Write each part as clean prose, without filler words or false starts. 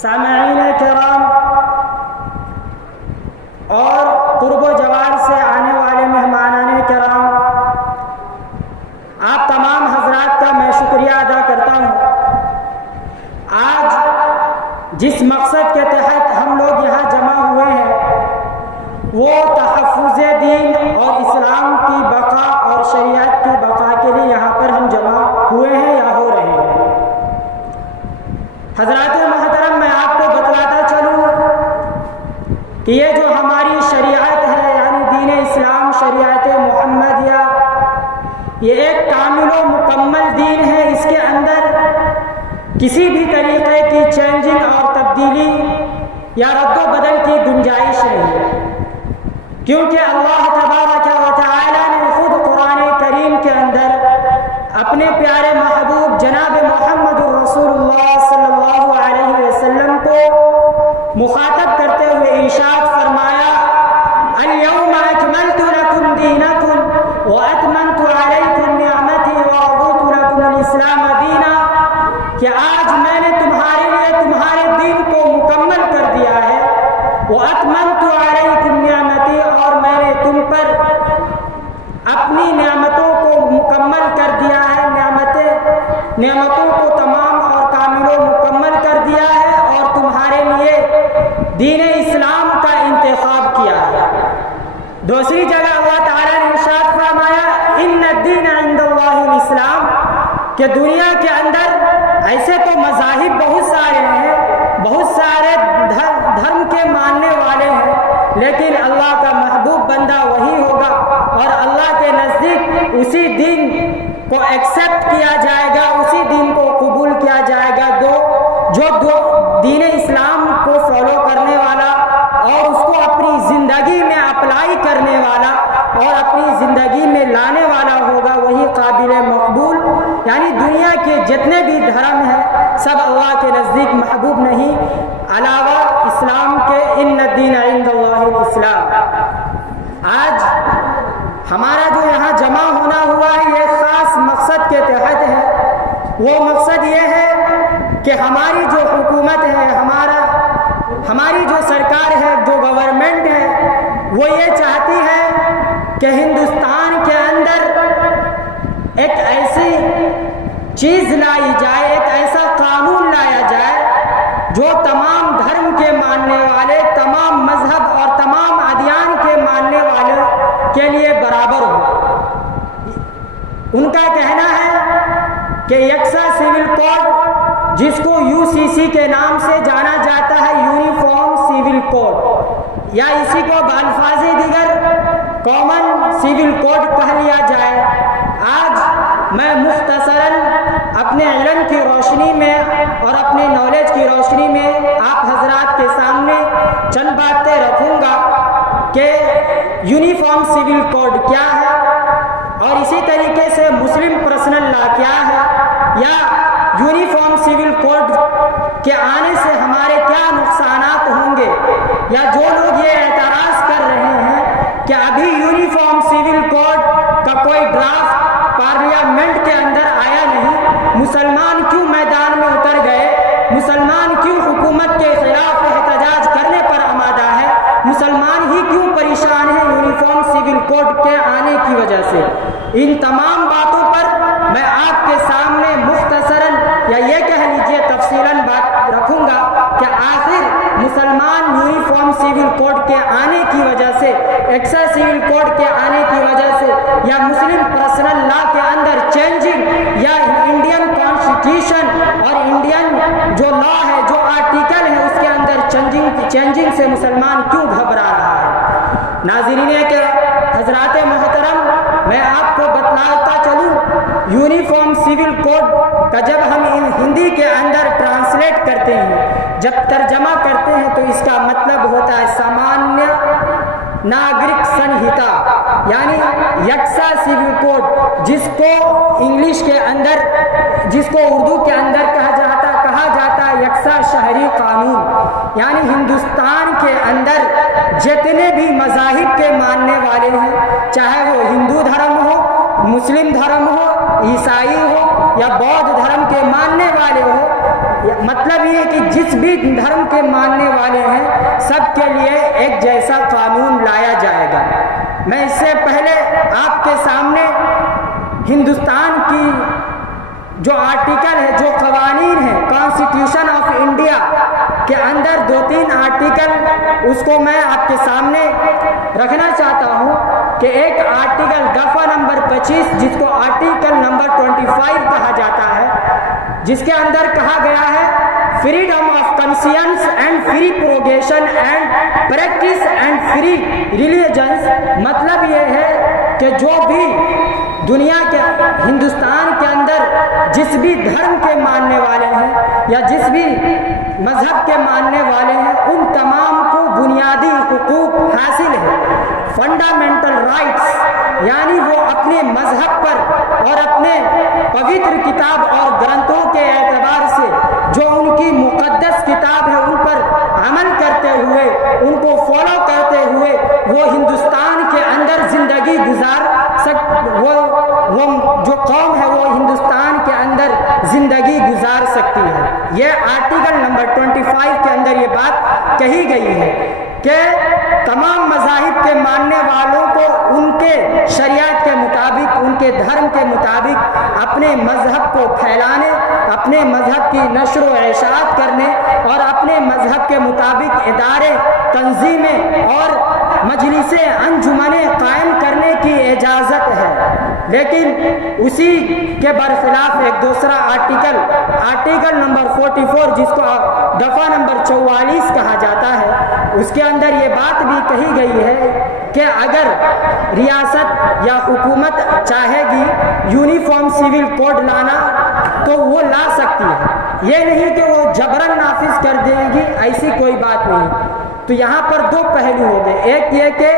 سامعین کرام اور قرب و جوار سے آنے والے مہمانان کرام، آپ تمام حضرات کا میں شکریہ ادا کرتا ہوں۔ آج جس مقصد کے تحت ہم لوگ یہاں جمع ہوئے ہیں وہ تحفظ دین اور اسلام کی بقا اور شریعت کی بقا کے لیے یہاں پر ہم جمع ہوئے ہیں یا ہو رہے ہیں۔ حضرات محترم، میں آپ کو بتلاتا چلوں کہ یہ جو ہماری شریعت ہے یعنی دین اسلام، شریعت محمدیہ، یہ ایک کامل و مکمل دین ہے۔ اس کے اندر کسی بھی طریقے کی چینجنگ اور تبدیلی یا رد و بدل کی گنجائش نہیں، کیونکہ اللہ تبارک و تعالی نے خود قرآن کریم کے اندر اپنے پیارے محبوب جناب محمد رسول اللہ صلی اللہ علیہ وسلم کو مخاطب کرتے ہوئے ارشاد فرمایا، اليوم اکملت لکم دینکم واتممت علیکم نعمتی ورضیت لکم الاسلام دینا، کہ آج میں نے تمہارے لیے تمہارے دین کو مکمل کر دیا ہے، واتممت علیکم نعمتی، اور میں نے تم پر اپنی نعمتوں کو مکمل کر دیا ہے، نعمتوں کو تمام اور کامل و مکمل کر دیا ہے اور تمہارے لیے دین اسلام کا انتخاب کیا ہے۔ دوسری جگہ اللہ تعالیٰ نے ارشاد فرمایا، ان الدین عند اللہ الاسلام، کہ دنیا کے اندر ایسے تو مذاہب بہت سارے ہیں، بہت سارے دھرم کے ماننے والے ہیں، لیکن اللہ کا محبوب بندہ وہی ہوگا اور اللہ کے نزدیک اسی دین کو ایکسپٹ کیا جائے گا، اسی دین کو قبول کیا جائے گا جو دین اسلام کو فالو کرنے والا اور اس کو اپنی زندگی میں اپلائی کرنے والا اور اپنی زندگی میں لانے والا ہوگا، وہی قابل مقبول۔ یعنی دنیا کے جتنے بھی دھرم ہیں سب اللہ کے نزدیک محبوب نہیں، علاوہ اسلام کے، ان الدین عند اللہ الاسلام۔ آج ہمارا جو یہاں جمع ہونا ہوا ہے یہ خاص مقصد کے تحت ہے۔ وہ مقصد یہ ہے کہ ہماری جو حکومت ہے، ہماری جو سرکار ہے، جو گورنمنٹ ہے، وہ یہ چاہتی ہے کہ ہندوستان کے اندر ایک ایسی چیز لائی جائے، ایک ایسا قانون لایا جائے جو تمام دھرم کے ماننے والے، تمام مذہب اور تمام ادیان کے ماننے والوں کے لیے برابر ہو۔ ان کا کہنا ہے کہ یکساں سول کوڈ، جس کو UCC کے نام سے جانا جاتا ہے، یونیفارم سول کوڈ، یا اسی کو بالفاظ دیگر کامن سول کوڈ کہہ لیا جائے۔ آج میں مختصراً اپنے علم کی روشنی میں اور اپنے نالج کی روشنی میں آپ حضرات کے سامنے چند باتیں رکھوں گا کہ یونیفارم سول کوڈ کیا ہے، اور اسی طریقے سے مسلم پرسنل لا کیا ہے، یا یونیفارم سول کوڈ کے آنے سے ہمارے کیا نقصانات ہوں گے، یا جو لوگ یہ اعتراض کر رہے ہیں کہ ابھی یونیفارم سول کوڈ کا کوئی ڈرافٹ پارلیمنٹ کے اندر آیا نہیں، مسلمان کیوں میدان میں اتر گئے، مسلمان کیوں حکومت کے خلاف احتجاج کرنے پر آمادہ ہے، مسلمان ہی کیوں پریشان ہیں یونیفارم سول کوڈ کے آنے کی وجہ سے، ان تمام باتوں پر میں آپ کے سامنے مختصراً یا یہ کہہ لیجیے تفصیلاً بات رکھوں گا کہ آخر مسلمان یونیفارم سول کوڈ کے آنے کی وجہ سے، ایکسا سول کوڈ کے آنے کی وجہ سے، یا مسلم پرسنل لا کے اندر چینجنگ، یا انڈین کانسٹیٹیوشن اور انڈین جو لا ہے، جو آرٹیکل ہے، اس کے اندر چینجنگ سے مسلمان کیوں گھبرا رہا ہے۔ ناظرین کے حضرات محترم، میں آپ کو بتلاتا چلوں، یونیفارم سول کوڈ کا جب ہم ہندی کے اندر ٹرانسلیٹ کرتے ہیں، جب ترجمہ کرتے ہیں، تو اس کا مطلب ہوتا ہے سامانیہ ناگرک سنہتا، یعنی یکساں سول کوڈ، جس کو انگلش کے اندر، جس کو اردو کے اندر کہا جاتا ہے یکساں شہری قانون، یعنی ہندوستان کے اندر جتنے بھی مذاہب کے ماننے والے ہیں، چاہے وہ ہندو دھرم ہو، مسلم دھرم ہو، عیسائی ہو یا بودھ دھرم کے ماننے والے ہو، مطلب یہ ہے کہ جس بھی دھرم کے ماننے والے ہیں سب کے لیے ایک جیسا قانون لایا جائے گا۔ میں اس سے پہلے آپ کے سامنے ہندوستان کی جو آرٹیکل ہے، جو قوانین ہیں کانسٹیٹیوشن آف انڈیا کے اندر 2-3 آرٹیکل، اس کو میں آپ کے سامنے رکھنا چاہتا ہوں کہ ایک آرٹیکل دفعہ نمبر 25 جس کو آرٹیکل نمبر 25 کہا جاتا ہے، جس کے اندر کہا گیا ہے freedom of conscience and free profession and practice and free religions. مطلب یہ ہے کہ جو بھی دنیا کے ہندوستان کے اندر جس بھی دھرم کے ماننے والے ہیں یا جس بھی مذہب کے ماننے والے ہیں، ان تمام کو بنیادی حقوق حاصل ہے، فنڈامنٹل رائٹس، یعنی وہ اپنے مذہب پر اور اپنے پوتر کتاب اور گرنتھوں کے اعتبار سے جو ان کی مقدس کتاب ہے ان پر عمل کرتے ہوئے، ان کو فالو کرتے ہوئے وہ ہندوستان کے اندر زندگی گزار وہ جو قوم ہے وہ ہندوستان کے اندر زندگی گزار سکتی ہے۔ یہ آرٹیکل نمبر 25 کے اندر یہ بات کہی گئی ہے کہ تمام مذاہب کے ماننے والوں کو ان کے شریعت کے مطابق، ان کے دھرم کے مطابق اپنے مذہب کو پھیلانے، اپنے مذہب کی نشر و اشاعت کرنے اور اپنے مذہب کے مطابق ادارے، تنظیمیں اور مجلسیں، انجمنیں قائم کرنے کی اجازت ہے۔ لیکن اسی کے برخلاف ایک دوسرا آرٹیکل نمبر 44 جس کو دفعہ نمبر 44 کہا جاتا ہے، اس کے اندر یہ بات بھی کہی گئی ہے کہ اگر ریاست یا حکومت چاہے گی یونیفارم سول کوڈ لانا تو وہ لا سکتی ہے، یہ نہیں کہ وہ جبرن نافذ کر دے گی، ایسی کوئی بات نہیں۔ تو یہاں پر دو پہلو ہو گئے، ایک یہ کہ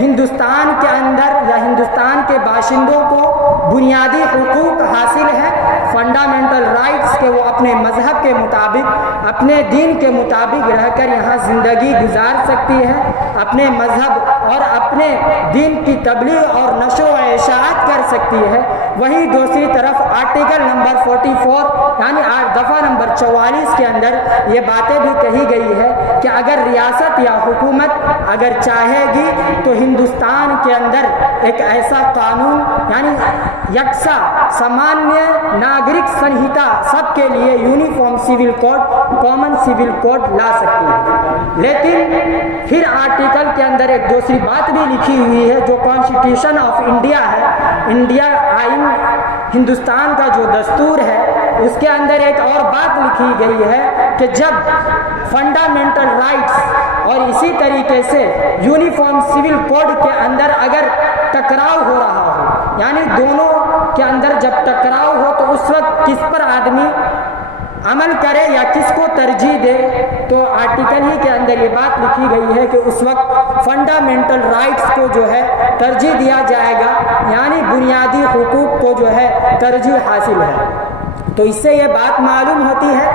ہندوستان کے اندر یا ہندوستان کے باشندوں کو بنیادی حقوق حاصل ہے، فنڈامنٹل رائٹس، کہ وہ اپنے مذہب کے مطابق، اپنے دین کے مطابق رہ کر یہاں زندگی گزار سکتی ہے، اپنے مذہب اور اپنے دین کی تبلیغ اور نشر و اشاعت کر سکتی ہے۔ وہیں دوسری طرف آرٹیکل نمبر 44 یعنی دفعہ نمبر 44 کے اندر یہ باتیں بھی کہی گئی ہے کہ اگر ریاست یا حکومت اگر چاہے گی تو ہندوستان کے اندر ایک ایسا قانون یعنی یکساں سامانیہ ناگرک سنہتا سب کے لیے uniform civil code, common civil code لا سکتی ہے۔ لیکن پھر آرٹیکل کے اندر ایک دوسری بات بھی لکھی ہوئی ہے جو کانسٹیٹیوشن آف انڈیا ہے، انڈیا آئین ہندوستان کا جو دستور ہے، اس کے اندر ایک اور بات لکھی گئی ہے کہ جب فنڈامنٹل رائٹس اور اسی طریقے سے یونیفارم سول کوڈ کے اندر اگر ٹکراؤ ہو رہا ہو، یعنی دونوں کے اندر جب ٹکراؤ ہو تو اس وقت کس پر آدمی عمل کرے یا کس کو ترجیح دے، تو آرٹیکل ہی کے اندر یہ بات لکھی گئی ہے کہ اس وقت فنڈامنٹل رائٹس کو جو ہے ترجیح دیا جائے گا، یعنی بنیادی حقوق کو جو ہے ترجیح حاصل ہے۔ تو اس سے یہ بات معلوم ہوتی ہے،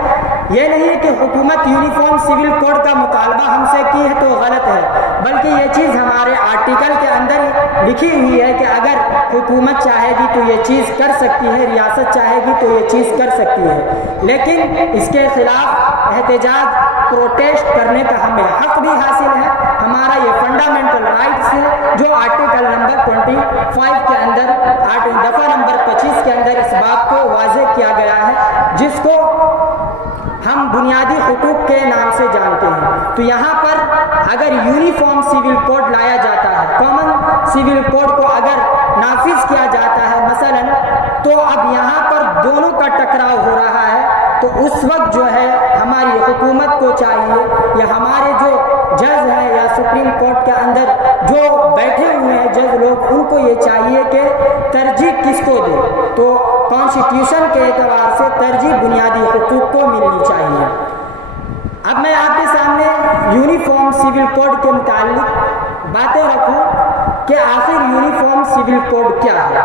یہ نہیں کہ حکومت یونیفارم سول کوڈ کا مطالبہ ہم سے کی ہے تو غلط ہے، بلکہ یہ چیز ہمارے آرٹیکل کے اندر لکھی ہوئی ہے کہ اگر حکومت چاہے گی تو یہ چیز کر سکتی ہے، ریاست چاہے گی تو یہ چیز کر سکتی ہے، لیکن اس کے خلاف احتجاج، پروٹیسٹ کرنے کا ہمیں حق بھی حاصل ہے، ہمارا یہ فنڈامنٹل رائٹس ہے جو آرٹیکل نمبر 25 کے اندر دفعہ نمبر 25 کے اندر اس بات کو واضح کیا گیا ہے، جس کو ہم بنیادی حقوق کے نام سے جانتے ہیں۔ تو یہاں پر اگر یونیفارم سول کوڈ لایا جاتا ہے، کامن سول کوڈ کو اگر نافذ کیا جاتا ہے مثلا، تو اب یہاں پر دونوں کا ٹکراؤ ہو رہا ہے، تو اس وقت جو ہے ہماری حکومت کو چاہیے یا ہمارے جو جج ہیں یا سپریم کورٹ کے اندر جو بیٹھے ہوئے ہیں جج لوگ، ان کو یہ چاہیے کہ ترجیح کس کو دے، تو کانسٹیٹیوشن کے اعتبار سے ترجیح بنیادی حقوق کو ملنی چاہیے۔ اب میں آپ کے سامنے یونیفارم سول کوڈ کے متعلق باتیں رکھوں کہ آخر یونیفارم سول کوڈ کیا ہے۔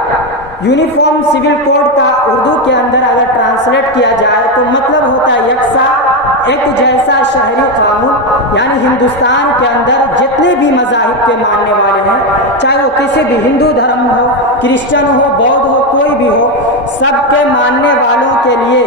یونیفارم سول کوڈ کا اردو کے اندر اگر ٹرانسلیٹ کیا جائے تو مطلب ہوتا ہے یکساں، ایک جیسا شہری قانون، یعنی ہندوستان کے اندر جتنے بھی مذاہب کے ماننے والے ہیں، چاہے وہ کسی بھی ہندو دھرم ہو، کرسچن ہو، بودھ ہو، کوئی بھی ہو، سب کے ماننے والوں کے لیے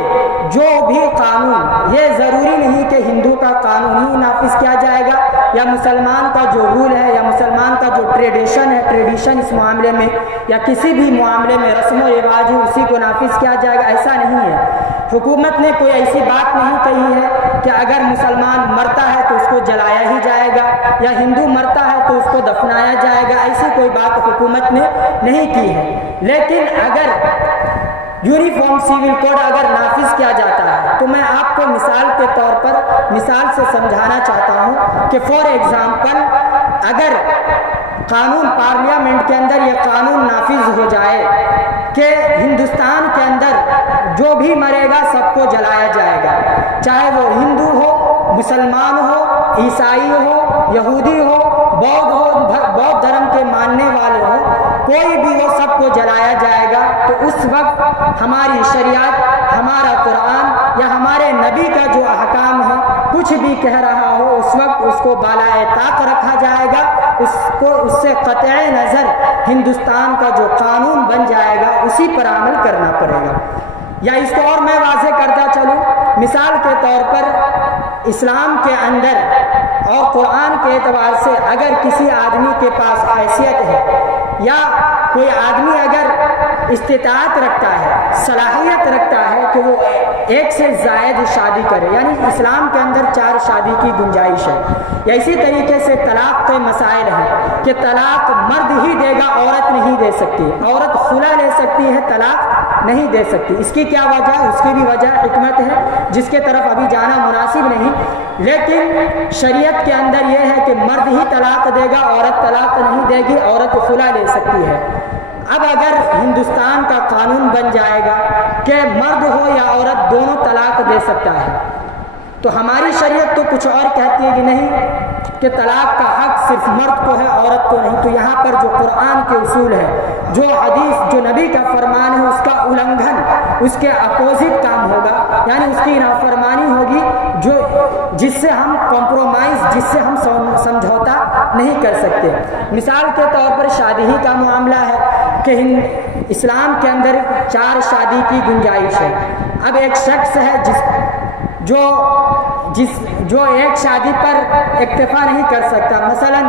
جو بھی قانون، یہ ضروری نہیں کہ ہندو کا قانون ہی نافذ کیا جائے گا، یا مسلمان کا جو رول ہے یا مسلمان کا جو ٹریڈیشن اس معاملے میں یا کسی بھی معاملے میں رسم و رواج ہے اسی کو نافذ کیا جائے گا، ایسا نہیں ہے۔ حکومت نے کوئی ایسی بات نہیں کہی ہے کہ اگر مسلمان مرتا ہے تو اس کو جلایا ہی جائے گا، یا ہندو مرتا ہے تو اس کو دفنایا جائے گا، ایسی کوئی بات حکومت نے نہیں کی ہے۔ لیکن اگر یونیفارم سیول کوڈ اگر نافذ کیا جاتا ہے تو میں آپ کو مثال کے طور پر مثال سے سمجھانا چاہتا ہوں کہ فار ایگزامپل اگر قانون پارلیمنٹ کے اندر یہ قانون نافذ ہو جائے کہ ہندوستان کے اندر جو بھی مرے گا سب کو جلایا جائے گا، چاہے وہ ہندو ہو، مسلمان ہو، عیسائی ہو، یہودی ہو، بودھ دھرم کے ماننے والے ہو، کوئی بھی ہو، سب کو جلایا جائے گا، تو اس وقت ہماری شریعت، ہمارا قرآن یا ہمارے نبی کا جو احکام ہے کچھ بھی کہہ رہا ہو، اس وقت اس کو بالائے طاق رکھا جائے گا، اس سے قطع نظر ہندوستان کا جو قانون بن جائے گا اسی پر عمل کرنا پڑے گا۔ یا اس کو اور میں واضح کرتا چلوں، مثال کے طور پر اسلام کے اندر اور قرآن کے اعتبار سے اگر کسی آدمی کے پاس حیثیت ہے یا کوئی آدمی اگر استطاعت رکھتا ہے، صلاحیت رکھتا ہے کہ وہ ایک سے زائد شادی کرے، یعنی اسلام کے اندر 4 شادی کی گنجائش ہے، یا اسی طریقے سے طلاق کے مسائل ہیں کہ طلاق مرد ہی دے گا، عورت نہیں دے سکتی، عورت خلا لے سکتی ہے، طلاق نہیں دے سکتی۔ اس کی کیا وجہ ہے؟ اس کی بھی وجہ حکمت ہے جس کے طرف ابھی جانا مناسب نہیں، لیکن شریعت کے اندر یہ ہے کہ مرد ہی طلاق دے گا، عورت طلاق نہیں دے گی، عورت خلا لے سکتی ہے۔ اب اگر ہندوستان کا قانون بن جائے گا کہ مرد ہو یا عورت دونوں طلاق دے سکتا ہے، تو ہماری شریعت تو کچھ اور کہتی ہے کہ نہیں، کہ طلاق کا حق صرف مرد کو ہے، عورت کو نہیں۔ تو یہاں پر جو قرآن کے اصول ہے، جو حدیث، جو نبی کا فرمان ہے، اس کا النگھن، اس کے اپوزٹ کام ہوگا، یعنی اس کی نافرمانی ہوگی، جس سے ہم کمپرومائز، جس سے ہم سمجھوتا نہیں کر سکتے۔ مثال کے طور پر شادی ہی کا معاملہ ہے کہ اسلام کے اندر 4 شادی کی گنجائش ہے۔ اب ایک شخص ہے جو ایک شادی پر اکتفا نہیں کر سکتا، مثلا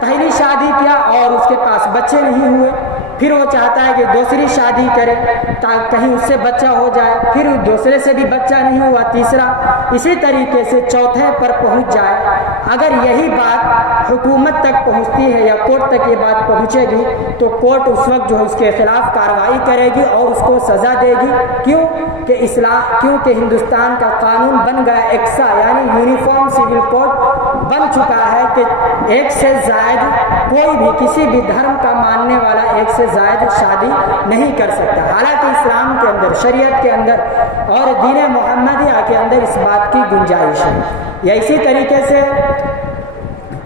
پہلی شادی کیا اور اس کے پاس بچے نہیں ہوئے، پھر وہ چاہتا ہے کہ دوسری شادی کرے تاکہ کہیں اس سے بچہ ہو جائے، پھر دوسرے سے بھی بچہ نہیں ہوا، تیسرا، اسی طریقے سے چوتھے پر پہنچ جائے۔ اگر یہی بات حکومت تک پہنچتی ہے یا کورٹ تک یہ بات پہنچے گی تو کورٹ اس وقت جو اس کے خلاف کارروائی کرے گی اور اس کو سزا دے گی۔ کیونکہ ہندوستان کا قانون بن گیا ایکسا، یعنی یونیفارم سول کوڈ بن چکا ہے کہ ایک سے زائد کوئی بھی کسی بھی دھرم کا ماننے والا ایک سے زائد شادی نہیں کر سکتا۔ حالانکہ اسلام کے اندر، شریعت کے اندر اور دین محمدیہ کے اندر اس بات کی گنجائش ہے۔ یا اسی طریقے سے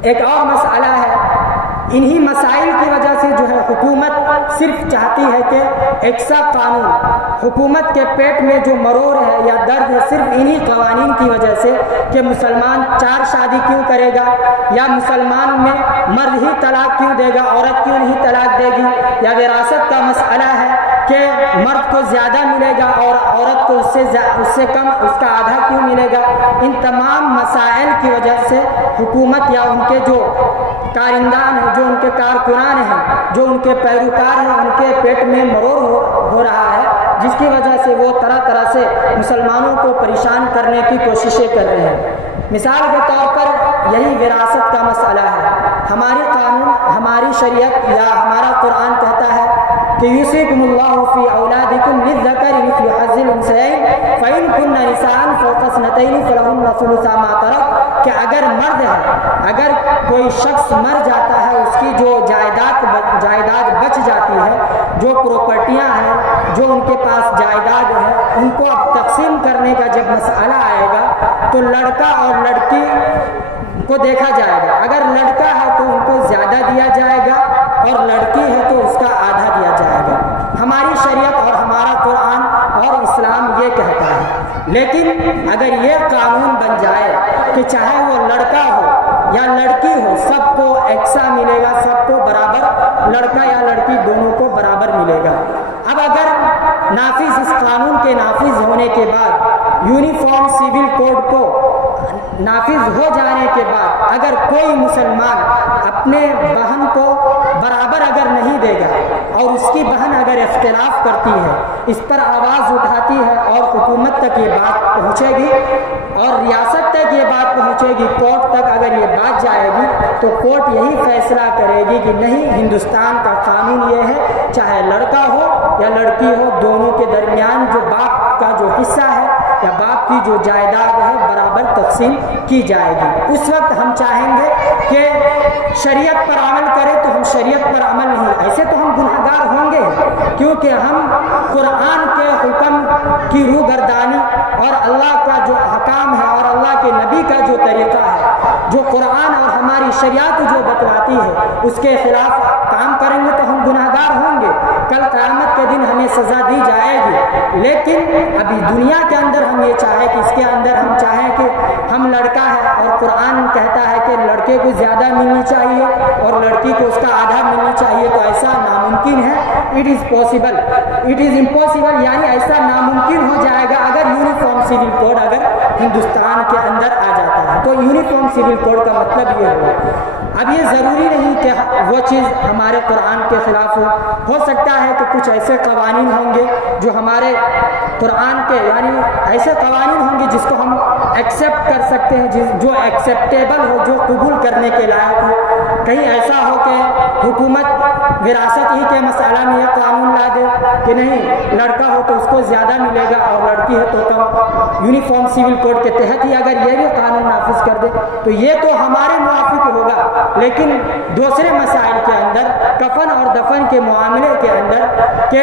ایک اور مسئلہ ہے، انہی مسائل کی وجہ سے جو ہے حکومت صرف چاہتی ہے کہ ایکسا قانون، حکومت کے پیٹ میں جو مرور ہے یا درد ہے صرف انہی قوانین کی وجہ سے کہ مسلمان 4 شادی کیوں کرے گا، یا مسلمان میں مرد ہی طلاق کیوں دے گا، عورت کیوں نہیں طلاق دے گی، یا وراثت کا مسئلہ ہے کہ مرد کو زیادہ ملے گا اور عورت کو اس سے کم، اس کا آدھا کیوں ملے گا۔ ان تمام مسائل کی وجہ سے حکومت یا ان کے جو کارندان ہیں، جو ان کے کارکنان ہیں، جو ان کے پیروکار ہیں، ان کے پیٹ میں مرور ہو رہا ہے، جس کی وجہ سے وہ طرح طرح سے مسلمانوں کو پریشان کرنے کی کوششیں کر رہے ہیں۔ مثال کے طور پر یہی وراثت کا مسئلہ ہے۔ ہماری قانون، ہماری شریعت یا ہمارا قرآن کہتا ہے کہ یوصیکم اللہ فی اولادکم للذکر مثل حظ الانثیین فإن کن نساء فوق اثنتین فلہن ثلث ما ترک، کہ اگر مرد ہے، اگر کوئی شخص مر جاتا ہے، اس کی جو جائیداد بچ جاتی ہے، جو پراپرٹیاں ہیں، جو ان کے پاس جائیداد ہے، ان کو اب تقسیم کرنے کا جب مسئلہ آئے گا تو لڑکا اور لڑکی کو دیکھا جائے گا۔ اگر لڑکا ہے تو ان کو زیادہ دیا جائے گا اور لڑکی ہے تو اس کا آدھا دیا جائے گا۔ ہماری شریعت اور ہمارا قرآن اور اسلام یہ کہتا ہے۔ لیکن اگر یہ قانون بن جائے کہ چاہے وہ لڑکا ہو یا لڑکی ہو سب کو یکساں ملے گا، سب کو برابر، لڑکا یا لڑکی دونوں کو برابر ملے گا۔ اب اگر نافذ اس قانون کے نافذ ہونے کے بعد یونیفارم سول کوڈ کو نافذ ہو جانے کے بعد اگر کوئی مسلمان اپنے بہن کو برابر اگر نہیں دے گا اور اس کی بہن اگر اختلاف کرتی ہے، اس پر آواز اٹھاتی ہے اور حکومت تک یہ بات پہنچے گی اور ریاست تک یہ بات پہنچے گی، کورٹ تک اگر یہ بات جائے گی تو کورٹ یہی فیصلہ کرے گی کہ نہیں، ہندوستان کا قانون یہ ہے چاہے لڑکا ہو یا لڑکی ہو دونوں کے درمیان جو باپ کا جو حصہ ہے یا باپ کی جو جائیداد ہے برابر تقسیم کی جائے گی۔ اس وقت ہم چاہیں گے کہ شریعت پر عمل کرے تو ہم شریعت پر عمل نہیں، ایسے تو ہم گناہ گار ہوں گے کیونکہ ہم قرآن کے حکم کی روگردانی اور اللہ کا جو احکام ہے اور اللہ کے نبی کا جو طریقہ ہے، جو قرآن اور ہماری شریعت جو بتلاتی ہے اس کے خلاف کام کریں گے تو ہم گناہ گار ہوں گے، کل قیامت کے دن ہمیں سزا دی جائے گی۔ لیکن ابھی دنیا کے اندر ہم یہ چاہیں کہ اس کے اندر ہم چاہیں کہ ہم لڑکا ہے اور قرآن کہتا ہے کہ لڑکے کو زیادہ ملنی چاہیے اور لڑکی کو اس کا آدھا ملنی چاہیے، تو ایسا ناممکن ہے۔ It is possible, it is impossible, یعنی ایسا ناممکن ہو جائے گا اگر یونیفارم سول کوڈ اگر ہندوستان کے اندر آ جاتا ہے تو یونیفارم سول کوڈ کا مطلب یہ ہوا۔ اب یہ ضروری نہیں کہ وہ چیز ہمارے قرآن کے خلاف ہو سکتا ہے کہ کچھ ایسے قوانین ہوں گے جو ہمارے قرآن کے یعنی ایسے قوانین ہوں گے جس کو ہم ایکسیپٹ کر سکتے ہیں، جو ایکسیپٹیبل ہو، جو قبول کرنے کے لائق ہو۔ کہیں ایسا ہو کہ حکومت وراثت ہی کے مسئلہ میں یہ قانون لا دے کہ نہیں، لڑکا ہو تو اس کو زیادہ ملے گا اور لڑکی ہے تو کم، یونیفارم سول کوڈ کے تحت ہی اگر یہ بھی قانون نافذ کر دے تو یہ تو ہمارے موافق ہوگا، لیکن دوسرے مسائل کے اندر کفن اور دفن کے معاملے کے اندر کہ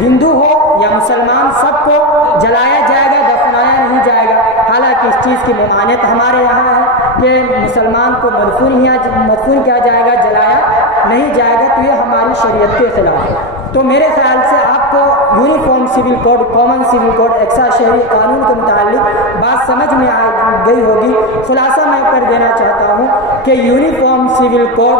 ہندو ہو یا مسلمان سب کو جلایا جائے گا، دفنایا نہیں جائے گا، حالانکہ اس چیز کی ممانعت ہمارے یہاں ہے کہ مسلمان کو مدفون کیا جائے گا، جلایا نہیں جائے گا، تو یہ ہماری شریعت کے خلاف ہے۔ تو میرے خیال سے آپ کو uniform civil code, common civil code, ایکسا شہری قانون کے متعلق بات سمجھ میں آ گئی ہوگی۔ خلاصہ میں کر دینا چاہتا ہوں کہ یونیفارم سول کوڈ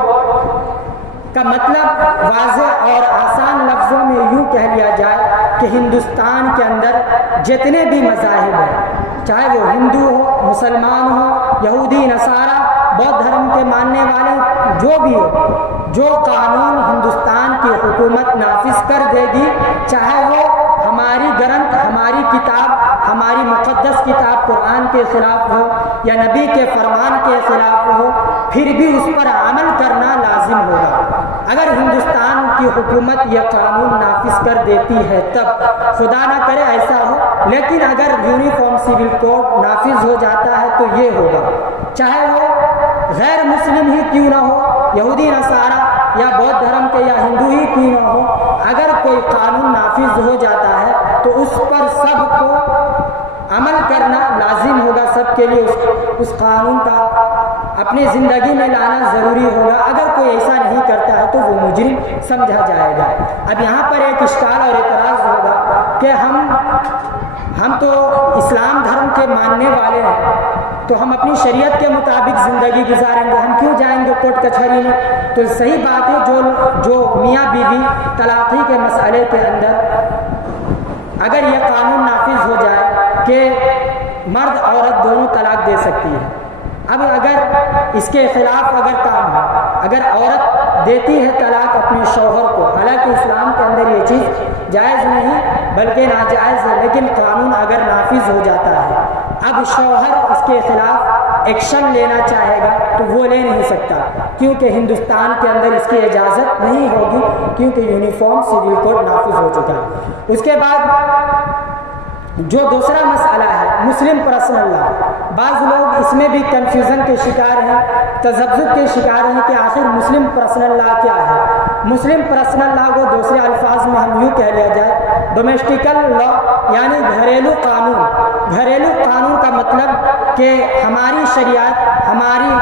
کا مطلب واضح اور آسان لفظوں میں یوں کہہ لیا جائے کہ ہندوستان کے اندر جتنے بھی مذاہب ہیں، چاہے وہ ہندو ہو، مسلمان ہو، یہودی، نصارہ، بودھ دھرم کے ماننے والے جو بھی ہو، جو قانون ہندوستان کی حکومت نافذ کر دے گی، چاہے وہ ہماری گرنتھ، ہماری کتاب، ہماری مقدس کتاب قرآن کے خلاف ہو یا نبی کے فرمان کے خلاف ہو، پھر بھی اس پر عمل کرنا لازم ہوگا۔ اگر ہندوستان کی حکومت یہ قانون نافذ کر دیتی ہے تب، خدا نہ کرے ایسا ہو، لیکن اگر یونیفارم سول کوڈ نافذ ہو جاتا ہے تو یہ ہوگا، چاہے وہ غیر مسلم ہی کیوں نہ ہو، یہودی، نصارہ یا بودھ دھرم کے یا ہندو ہی کیوں نہ ہو، اگر کوئی قانون نافذ ہو جاتا ہے تو اس پر سب کو عمل کرنا لازم ہوگا، سب کے لیے اس قانون کا اپنی زندگی میں لانا ضروری ہوگا۔ اگر کوئی ایسا نہیں کرتا ہے تو وہ مجرم سمجھا جائے گا۔ اب یہاں پر ایک اشکال اور اعتراض ہوگا کہ ہم تو اسلام دھرم کے ماننے والے ہیں، تو ہم اپنی شریعت کے مطابق زندگی گزاریں گے، ہم کیوں جائیں گے کورٹ کچہری میں؟ تو صحیح بات ہے، جو میاں بیوی طلاقی کے مسئلے کے اندر اگر یہ قانون نافذ ہو جائے کہ مرد عورت دونوں طلاق دے سکتی ہے، اب اگر اس کے خلاف اگر کام ہے، اگر عورت دیتی ہے طلاق اپنے شوہر کو، حالانکہ اسلام کے اندر یہ چیز جائز نہیں بلکہ ناجائز ہے، لیکن قانون اگر نافذ ہو جاتا ہے، اب شوہر اس کے خلاف ایکشن لینا چاہے گا تو وہ لے نہیں سکتا، کیونکہ ہندوستان کے اندر اس کی اجازت نہیں ہوگی، کیونکہ یونیفارم سول کوڈ نافذ ہو چکا ہے۔ اس کے بعد جو دوسرا مسئلہ ہے مسلم پرسنل لا، بعض لوگ اس میں بھی کنفیوژن کے شکار ہیں، تذبذب کے شکار ہیں کہ آخر مسلم پرسنل لا کیا ہے۔ مسلم پرسنل لا کو دوسرے الفاظ میں ہم یوں کہہ لیا جائے ڈومیسٹیکل لا یعنی گھریلو قانون۔ گھریلو قانون کا مطلب کہ ہماری شریعت، ہماری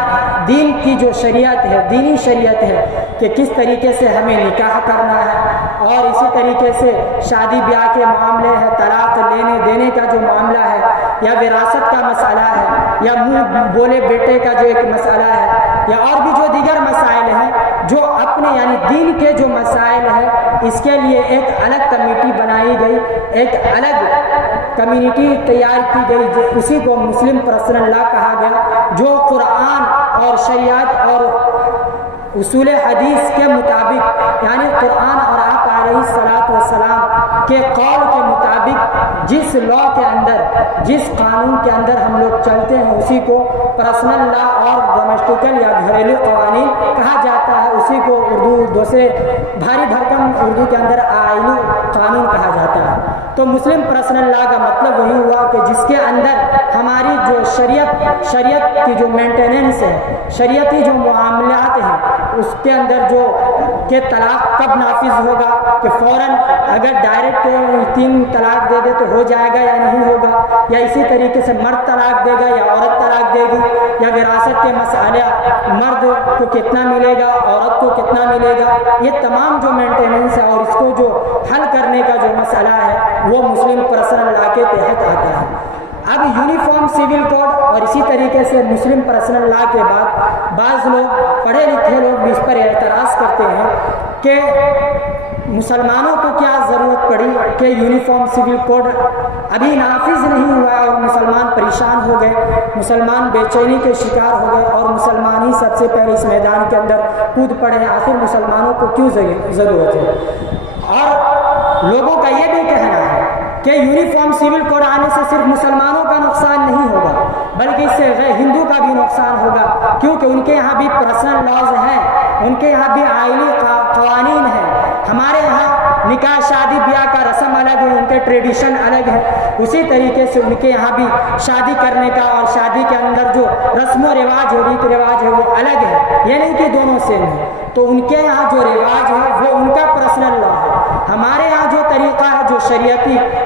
دین کی جو شریعت ہے، دینی شریعت ہے کہ کس طریقے سے ہمیں نکاح کرنا ہے، اور اسی طریقے سے شادی بیاہ کے معاملے ہے، طلاق لینے دینے کا جو معاملہ ہے، یا وراثت کا مسئلہ ہے، یا منہ بولے بیٹے کا جو ایک مسئلہ ہے، یا اور بھی جو دیگر مسائل ہیں جو اپنے یعنی دین کے جو مسائل ہیں، اس کے لیے ایک الگ کمیٹی بنائی گئی، ایک الگ کمیونٹی تیار کی گئی، جو اسی کو مسلم پرسنل لا کہا گیا، جو قرآن اور شریعت اور اصول حدیث کے مطابق یعنی قرآن اور آپ علیہ الصلاۃ والسلام کے قول کے مطابق جس لا کے اندر، جس قانون کے اندر ہم لوگ چلتے ہیں، اسی کو پرسنل لا اور ڈومیسٹیکل یا گھریلو قوانین کہا جاتا ہے۔ اسی کو اردو دوسرے بھاری بھرکم اردو کے اندر آئینی قانون کہا جاتا ہے۔ تو مسلم پرسنل لا کا مطلب وہی ہوا کہ جس کے اندر ہماری جو شریعت کی جو مینٹیننس ہے، شریعتی جو معاملات ہیں، اس کے اندر جو کہ طلاق کب نافذ ہوگا، کہ فوراً اگر ڈائریکٹ 3 طلاق دے دے تو ہو جائے گا یا نہیں ہوگا، یا اسی طریقے سے مرد طلاق دے گا یا عورت طلاق دے گی، یا وراثت کے مسئلہ مرد کو کتنا ملے گا، عورت کو کتنا ملے گا، یہ تمام جو مینٹیننس ہے اور اس کو جو حل کرنے کا جو مسئلہ ہے وہ مسلم پرسنل لا کے تحت آتا ہے۔ اب یونیفارم سول کوڈ اور اسی طریقے سے مسلم پرسنل لا کے بعد بعض لوگ پڑھے لکھے لوگ بھی اس پر اعتراض کرتے ہیں کہ مسلمانوں کو کیا ضرورت پڑی کہ یونیفارم سول کوڈ ابھی نافذ نہیں ہوا اور مسلمان پریشان ہو گئے، مسلمان بے چینی کے شکار ہو گئے اور مسلمان ہی سب سے پہلے اس میدان کے اندر کود پڑے ہیں، آخر مسلمانوں کو کیوں ضرورت ہے؟ اور لوگوں کا یہ بھی کہنا ہے کہ یونیفارم سول کوڈ آنے سے صرف مسلمانوں کا نقصان نہیں ہوگا بلکہ اس سے غیر ہندو کا بھی نقصان ہوگا، کیونکہ ان کے یہاں بھی پرسنل لاز ہیں، ان کے یہاں بھی آئینی قوانین ہیں۔ ہمارے یہاں نکاح شادی بیاہ کا رسم الگ ہے، ان کے ٹریڈیشن الگ ہے، اسی طریقے سے ان کے یہاں بھی شادی کرنے کا اور شادی کے اندر جو رسم و رواج ہے، ریت رواج ہے، وہ الگ ہے، یہ نہیں کہ دونوں سیم ہیں۔ تو ان کے یہاں جو رواج ہے وہ ان کا پرسنل لا ہے، ہمارے یہاں جو طریقہ ہے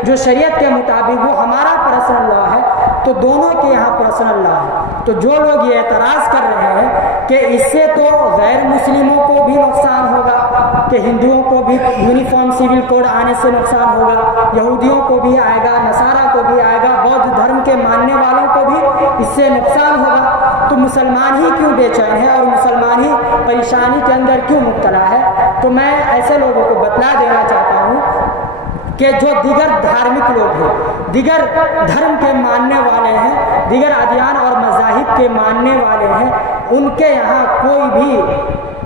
جو شریعت کے مطابق وہ ہمارا پرسنل لا ہے، تو دونوں کے یہاں پرسنل لا ہے۔ تو جو لوگ یہ اعتراض کر رہے ہیں کہ اس سے تو غیر مسلموں کو بھی نقصان ہوگا، کہ ہندوؤں کو بھی یونیفارم سول کوڈ آنے سے نقصان ہوگا، یہودیوں کو بھی آئے گا، نصارہ کو بھی آئے گا، بودھ دھرم کے ماننے والوں کو بھی اس سے نقصان ہوگا، تو مسلمان ہی کیوں بے چین ہے اور مسلمان ہی پریشانی کے اندر کیوں مبتلا ہے؟ تو میں ایسے لوگوں کو بتلا دینا چاہتا ہوں کہ جو دیگر دھارمک لوگ ہیں، دیگر دھرم کے ماننے والے ہیں، دیگر ادیان اور مذاہب کے ماننے والے ہیں، ان کے یہاں کوئی بھی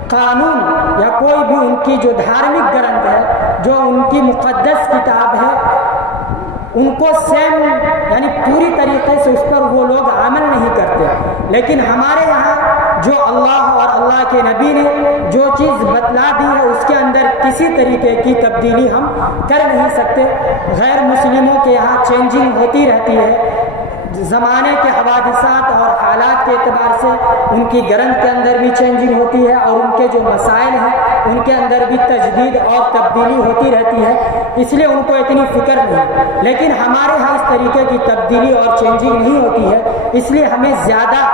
قانون یا کوئی بھی ان کی جو دھارمک گرنتھ ہے، جو ان کی مقدس کتاب ہے، ان کو سیم یعنی پوری طریقے سے اس پر وہ لوگ عمل نہیں کرتے۔ لیکن ہمارے یہاں جو اللہ اور اللہ کے نبی نے جو چیز بتلا دی ہے اس کے اندر کسی طریقے کی تبدیلی ہم کر نہیں سکتے۔ غیر مسلموں کے یہاں چینجنگ ہوتی رہتی ہے، زمانے کے حوادثات اور حالات کے اعتبار سے ان کی گرنتھ کے اندر بھی چینجنگ ہوتی ہے، اور ان کے جو مسائل ہیں ان کے اندر بھی تجدید اور تبدیلی ہوتی رہتی ہے، اس لیے ان کو اتنی فکر نہیں۔ لیکن ہمارے ہاں اس طریقے کی تبدیلی اور چینجنگ نہیں ہوتی ہے، اس لیے ہمیں زیادہ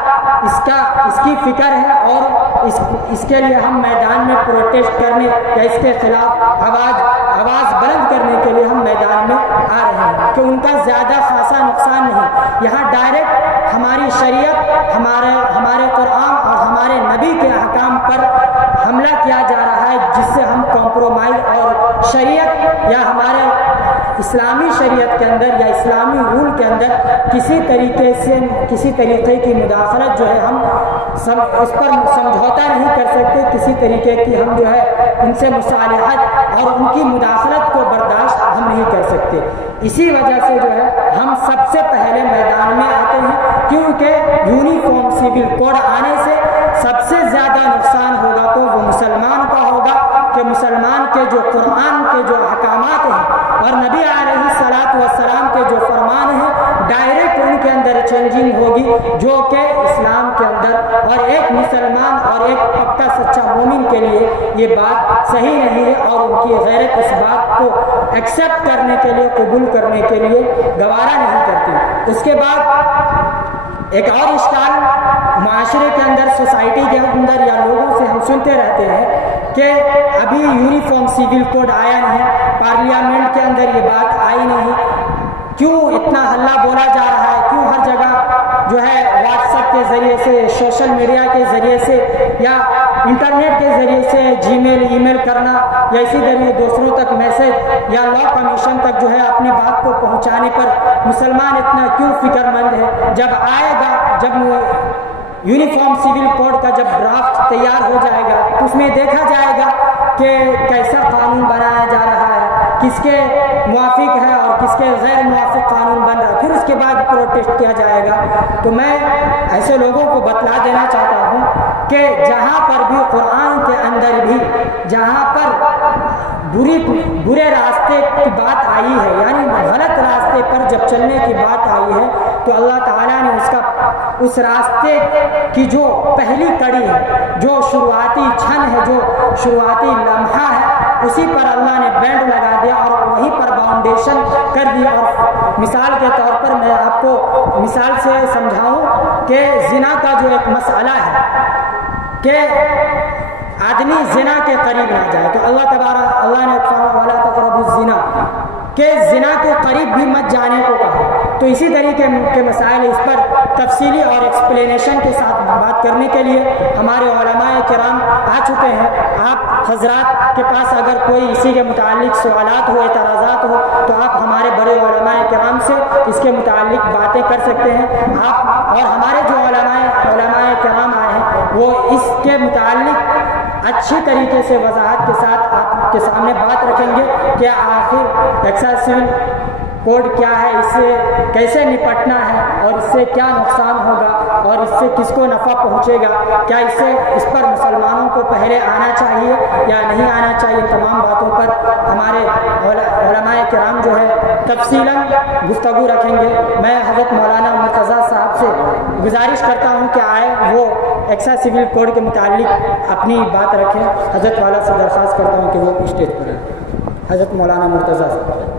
اس کی فکر ہے، اور اس کے لیے ہم میدان میں پروٹیسٹ کرنے یا اس کے خلاف آواز بلند کرنے کے لیے ہم میدان میں آ رہے ہیں کہ ان کا زیادہ خاصا نقصان نہیں۔ یہاں ڈائریکٹ ہماری شریعت، ہمارے قرآن اور ہمارے نبی کے احکام پر حملہ کیا جا رہا ہے، جس سے ہم کمپرومائز اور شریعت یا ہمارے اسلامی شریعت کے اندر یا اسلامی رول کے اندر کسی طریقے کی مداخلت جو ہے ہم اس پر سمجھوتا نہیں کر سکتے، کسی طریقے کی ہم جو ہے ان سے مصالحت اور ان کی مداخلت کو برداشت ہم نہیں کر سکتے۔ اسی وجہ سے جو ہے ہم سب سے پہلے میدان میں آتے ہیں، کیونکہ یونیفارم سول کوڈ آنے سے سب سے زیادہ نقصان ہوگا تو وہ مسلمان کا ہوگا، کہ مسلمان کے جو قرآن کے جو احکامات ہیں اور نبی علیہ الصلاۃ والسلام کے جو فرمان ہیں ڈائریکٹ ان کے اندر چینجنگ ہوگی، جو کہ اسلام کے اندر اور ایک مسلمان اور ایک پکا سچا مومن کے لیے یہ بات صحیح نہیں ہے، اور ان کی غیرت اس بات کو ایکسیپٹ کرنے کے لیے، قبول کرنے کے لیے گوارا نہیں کرتی۔ اس کے بعد ایک اور اشکال معاشرے کے اندر، سوسائٹی کے اندر یا لوگوں سے ہم سنتے رہتے ہیں کہ ابھی یونیفارم سول کوڈ آیا نہیں، پارلیامنٹ کے اندر یہ بات آئی نہیں، کیوں اتنا ہلہ بولا جا رہا ہے، کیوں ہر جگہ جو ہے واٹس ایپ کے ذریعے سے، سوشل میڈیا کے ذریعے سے یا انٹرنیٹ کے ذریعے سے جی میل، ای میل کرنا یا اسی ذریعے دوسروں تک میسج یا لا کمیشن تک جو ہے اپنی بات کو پہنچانے پر مسلمان اتنا کیوں فکر مند ہے؟ جب آئے گا، جب یونیفارم سول کوڈ کا جب ڈرافٹ تیار ہو جائے گا تو اس میں دیکھا جائے گا کہ کیسا قانون بنایا جا رہا ہے، کس کے موافق ہے اور کس کے غیر موافق قانون بن رہا ہے، پھر اس کے بعد پروٹیسٹ کیا جائے گا۔ تو میں ایسے لوگوں کو بتلا دینا چاہتا ہوں کہ جہاں پر بھی قرآن کے اندر بھی جہاں پر برے راستے کی بات آئی ہے، یعنی غلط راستے پر جب چلنے کی بات آئی ہے، تو اللہ تعالیٰ نے اس راستے کی جو پہلی کڑی ہے، جو شروعاتی چھن ہے، جو شروعاتی لمحہ ہے، اسی پر اللہ نے بینڈ لگا دیا اور وہیں پر باؤنڈیشن کر دیا۔ اور مثال کے طور پر میں آپ کو مثال سے سمجھاؤں کہ زنا کا جو ایک مسئلہ ہے کہ آدمی زنا کے قریب نہ جائے، تو اللہ نے فرمایا وَلَا تَقْرَبُوا الزِّنَا کہ زنا کے قریب بھی مت جانے کو کہا۔ تو اسی طریقے کے مسائل اس پر تفصیلی اور ایکسپلینیشن کے ساتھ بات کرنے کے لیے ہمارے علماء کرام آ چکے ہیں۔ آپ حضرات کے پاس اگر کوئی اسی کے متعلق سوالات ہو، اعتراضات ہو، تو آپ ہمارے بڑے علماء کرام سے اس کے متعلق باتیں کر سکتے ہیں۔ آپ اور ہمارے جو علماء کرام آئے ہیں وہ اس کے متعلق اچھی طریقے سے وضاحت کے ساتھ آپ کے سامنے بات رکھیں گے کہ آخر ایکسائز کوڈ کیا ہے، اس سے کیسے نپٹنا ہے اور اس سے کیا نقصان ہوگا اور اس سے کس کو نفع پہنچے گا، کیا اس پر مسلمانوں کو پہلے آنا چاہیے یا نہیں آنا چاہیے، تمام باتوں پر ہمارے علماء کرام جو ہے تفصیلاً گفتگو رکھیں گے۔ میں حضرت مولانا مرتضیٰ صاحب سے گزارش کرتا ہوں کہ آئے وہ ایکسائز سول کوڈ کے متعلق اپنی بات رکھیں۔ حضرت والا سے درخواست کرتا ہوں کہ وہ اسٹیج پر آئیں۔ حضرت مولانا مرتضیٰ صاحب۔